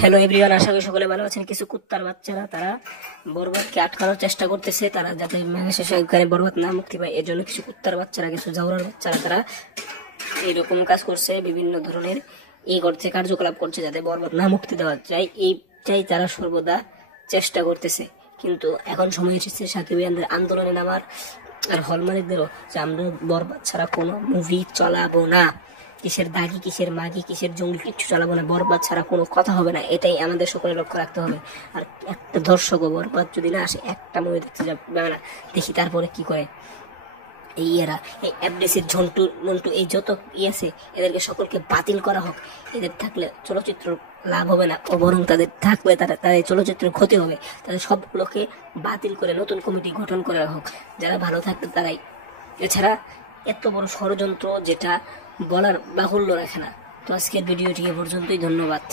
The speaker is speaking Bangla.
হ্যালো এভরিওয়ান, আশা করি সকলে ভালো আছেন। কিছু কুত্তার বাচ্চারা তারা বরবাদকে আটকানোর চেষ্টা করতেছে, তারা যাতে শেষে বরবাদ না মুক্তি পায়। এর জন্য কিছু কুত্তার বাচ্চারা, কিছু জাউরার বাচ্চারা তারা এইরকম কাজ করছে, বিভিন্ন ধরনের করছে, কার্যকলাপ করছে যাতে বরবাদ না মুক্তি দেওয়া যায়। এইটাই তারা সর্বদা চেষ্টা করতেছে। কিন্তু এখন সময় এসেছে সাকিবিয়ানদের আন্দোলনে নামার, আর হল মালিকদেরও, যে আমরা বরবাদ ছাড়া কোনো মুভি চালাবো না। কিসের দাগি, কিসের মাগি, কিসের জঙ্গি, কিচ্ছু চালাবো না। বরবাদ ছাড়া কোনো কথা হবে না, এটাই আমাদের সকলে লক্ষ্য রাখতে হবে। আর একটা দর্শকও বরবাদ যদি না আসে, একটা মুভি দেখতে যাবে না। দেখি তারপরে কি করে এই অ্যাবডেসির ঝন্টু মন্টু, এই যত আছে, এদেরকে সকলকে বাতিল করা হোক। এদের থাকলে চলচ্চিত্র লাভ হবে না, ও বরং তাদের থাকলে তাদের চলচ্চিত্রের ক্ষতি হবে। তাদের সবগুলোকে বাতিল করে নতুন কমিটি গঠন করা হোক, যারা ভালো থাকবে তারাই। এছাড়া এত বড় ষড়যন্ত্র যেটা বলার বাহুল্য রাখে না। তো আজকের ভিডিওটি এ পর্যন্তই, ধন্যবাদ।